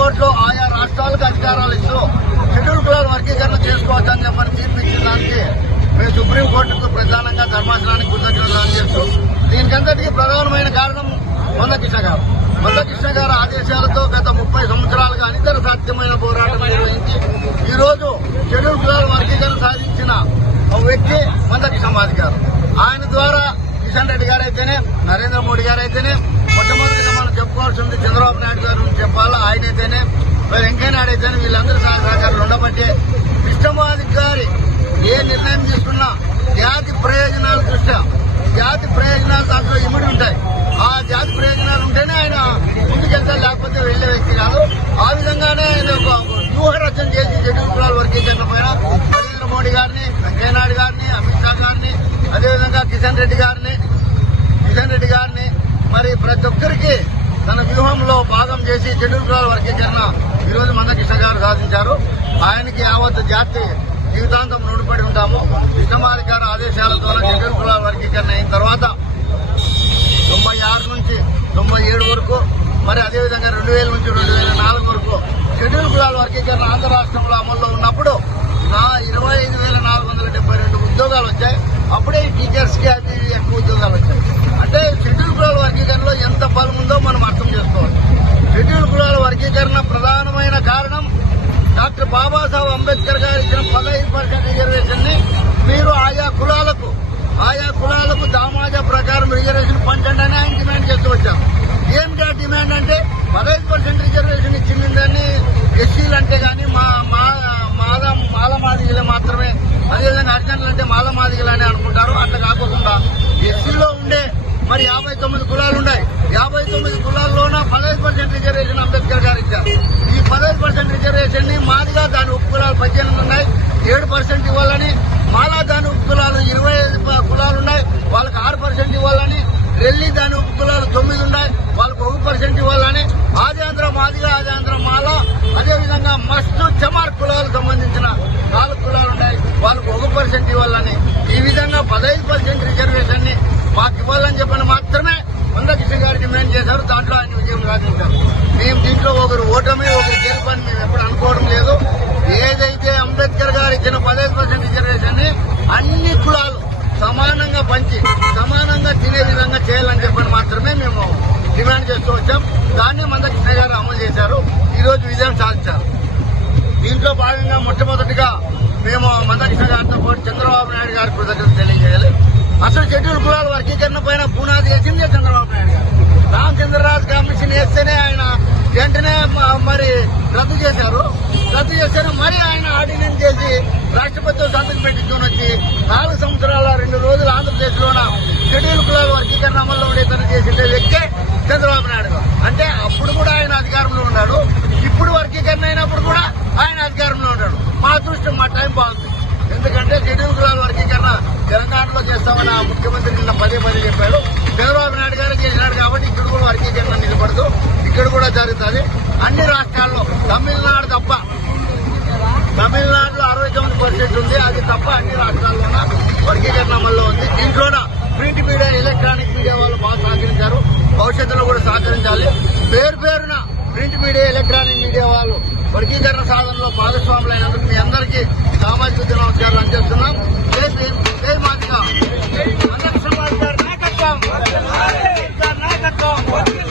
సుప్రీంకోర్టులో ఆయా రాష్ట్రాలకు అధికారాలు ఇస్తూ షెడ్యూల్ కులాల వర్గీకరణ చేసుకోవచ్చని చెప్పని తీర్పు ఇచ్చిన దానికి మేము సుప్రీంకోర్టుకు ప్రధానంగా ధర్మాసనానికి కృతజ్ఞతలు చేస్తూ దీనికంతటికి ప్రధానమైన కారణం మందకృష్ణ గారు. మందకృష్ణ గారు ఆదేశాలతో గత ముప్పై సంవత్సరాలుగా అనితర సాధ్యమైన పోరాటం నిర్వహించి ఈ రోజు షెడ్యూల్ కులాల వర్గీకరణ సాధించిన వ్యక్తి మందకృష్ణ మాది గారు. ఆయన ద్వారా కిషన్ రెడ్డి గారు అయితేనే నరేంద్ర మోడీ గారు అయితేనే మొట్టమొదటిగా మనం చెప్పుకోవాల్సింది చంద్రబాబు నాయుడు గారు గురించి చెప్పాలా ఆయన మరి వెంకయ్య వీళ్ళందరూ సహకారాలు ఉండబట్టే కృష్ణమాది గారి ఏ నిర్ణయం తీసుకున్నా జాతి ప్రయోజనాల దృష్ట్యా జాతి ప్రయోజనాలు దాంట్లో ఇమిడి ఉంటాయి. ఆ జాతి ప్రయోజనాలు ఉంటేనే ఆయన ముందుకెళ్తారు లేకపోతే వెళ్ళే వ్యక్తి కాదు. ఆ విధంగానే ఆయన ఒక వ్యూహరచన చేసి జడ్డు కులాల వర్గీకరణ పైన నరేంద్ర మోడీ గారిని వెంకయ్యనాయుడు గారిని అమిత్ షా గారిని అదేవిధంగా కిషన్ రెడ్డి గారిని కిషన్ రెడ్డి గారిని మరి ప్రతి ఒక్కరికి తన వ్యూహంలో భాగం చేసి షెడ్యూల్ కులాల వర్గీకరణ ఈ రోజు మందకృష్ణ గారు సాధించారు. ఆయనకి యావత్ జాతి జీవితాంతం రుణపడి ఉంటాము. కృష్ణమారి గారి ఆదేశాల ద్వారా షెడ్యూల్ కులాల వర్గీకరణ అయిన తర్వాత తొంభై ఆరు నుంచి తొంభై ఏడు వరకు మరి అదేవిధంగా రెండు వేల నుంచి రెండు వేల నాలుగు వరకు షెడ్యూల్ కులాల వర్గీకరణ ఆంధ్ర రాష్ట్రంలో అమల్లో ఉన్నప్పుడు నా ఇరవై ఐదు వేల నాలుగు వందల డెబ్బై రెండు ఉద్యోగాలు వచ్చాయి. అప్పుడే ఈ టీచర్స్ అవి ఎక్కువ ఉద్యోగాలు వచ్చాయి అంటే షెడ్యూల్ కులాల వర్గీకరణలో ఎంత బలం ఉందో మనం అర్థం చేసుకోవాలి షెడ్యూల్ కులాల వర్గీకరణ ప్రధానమైన కారణం డాక్టర్ బాబాసాహెబ్ అంబేద్కర్ గారు ఇచ్చిన పదహైదు పర్సెంట్ రిజర్వేషన్ని మీరు ఆయా కులాలకు ఆయా కులాలకు దామాజ ప్రకారం రిజర్వేషన్ పంచండి అని ఆయన డిమాండ్ చేస్తూ వచ్చారు ఏమిటి ఆ డిమాండ్ అంటే పదహైదు పర్సెంట్ రిజర్వేషన్ ఇచ్చిందని ఎస్సీలు అంటే కానీ మా మా మాల మాల మాదిగలే మాత్రమే. అదేవిధంగా అర్జెంట్లు అంటే మాల మాదిగలనే అని అనుకుంటారు. అట్లా కాకుండా ఎస్సీలో ఉండే మరి యాభై తొమ్మిది కులాలు ఉన్నాయి. యాభై తొమ్మిది కులాల్లోన పదహైదు పర్సెంట్ రిజర్వేషన్ అంబేద్కర్ గారు ఇచ్చారు. ఈ పదహైదు పర్సెంట్ రిజర్వేషన్ని మాదిగా దాని ఉప కులాలు పద్దెనిమిది ఉన్నాయి. ఏడు పర్సెంట్ ఇవ్వాలని మాలా దాని ఉప కులాలు ఇరవై ఐదు ప- కులాలు ఉన్నాయి వాళ్ళకి ఆరు పర్సెంట్ ఇవ్వాలని రెల్లి దాని ఉప కులాలు తొమ్మిది ఉన్నాయి వాళ్ళకి ఒక పర్సెంట్ ఇవ్వాలని ఆదిఆంధ్ర మాదిగా ఆదిఆంధ్ర మాల అదేవిధంగా మస్తు చమార్ కులాలకు సంబంధించిన నాలుగు కులాలు ఉన్నాయి. వాళ్ళకి ఒక పర్సెంట్ ఇవ్వాలని. ఈ విధంగా పదహైదు పర్సెంట్ రిజర్వేషన్ని మాకు ఇవ్వాలని చెప్పని మాత్రమే మందకృష్ణ గారు డిమాండ్ చేశారు. దాంట్లో ఆయన విజయం సాధించారు. మేము దీంట్లో ఒకరు ఓటమి ఒకరు గెలుపని మేము ఎప్పుడు అనుకోవడం లేదు ఏదైతే అంబేద్కర్ గారు ఇచ్చిన పదహైదు పర్సెంట్ రిజర్వేషన్ని అన్ని కులాలు సమానంగా పంచి సమానంగా తినే విధంగా చేయాలని చెప్పని మాత్రమే మేము డిమాండ్ చేస్తూ వచ్చాం. దాన్ని మందకృష్ణ గారు అమలు చేశారు. ఈ రోజు విజయం సాధించారు. దీంట్లో భాగంగా మొట్టమొదటిగా మేము మందకృష్ణ గారితో పాటు చంద్రబాబు నాయుడు గారికి కృతజ్ఞతలు తెలియజేయాలి. అసలు షెడ్యూల్ కులాల వర్గీకరణ పైన పునాది వేసిందే చంద్రబాబు నాయుడు గారు. రామచంద్రరాజు కమిషన్ వేస్తేనే ఆయన వెంటనే మరి రద్దు చేశారు. రద్దు చేస్తేనే మరి ఆయన ఆర్డినెన్స్ చేసి రాష్ట్రపతితో సంతకం పెట్టించుకొని వచ్చి నాలుగు సంవత్సరాల రెండు రోజులు ఆంధ్రప్రదేశ్లోన షెడ్యూల్ కులాల వర్గీకరణ అమల్లో ఉండేతను చేసిన వ్యక్తే చంద్రబాబు నాయుడు. అంటే అప్పుడు కూడా ఆయన అధికారంలో ఉన్నాడు. ఇప్పుడు వర్గీకరణ అయినప్పుడు కూడా ఆయన అధికారంలో ఉన్నాడు. మా అదృష్టం మా టైం బాగుంది. ఎందుకంటే షెడ్యూల్ కులాల వర్గీకరణ తెలంగాణలో చేస్తామని ఆ ముఖ్యమంత్రి నిన్న పదే పదే చెప్పాడు. చంద్రబాబు నాయుడు గారు చేసినాడు కాబట్టి ఇక్కడ కూడా వర్గీకరణ నిలబడదు. ఇక్కడ కూడా జరుగుతుంది. అన్ని రాష్ట్రాల్లో తమిళనాడు తప్ప తమిళ తప్ప అన్ని రాష్ట్రాల్లోన వర్గీకరణ అమల్లో ఉంది. దీంట్లోన ప్రింట్ మీడియా ఎలక్ట్రానిక్ మీడియా వాళ్ళు బాగా సహకరించారు. భవిష్యత్తులో కూడా సహకరించాలి. పేరు పేరున ప్రింట్ మీడియా ఎలక్ట్రానిక్ మీడియా వాళ్ళు వర్గీకరణ సాధనలో భాగస్వాములైనందుకు మీ అందరికీ సామాజిక ఉద్యమ నమస్కారాలు అందిస్తున్నాం. జై నాయకత్వం. నాయకత్వం.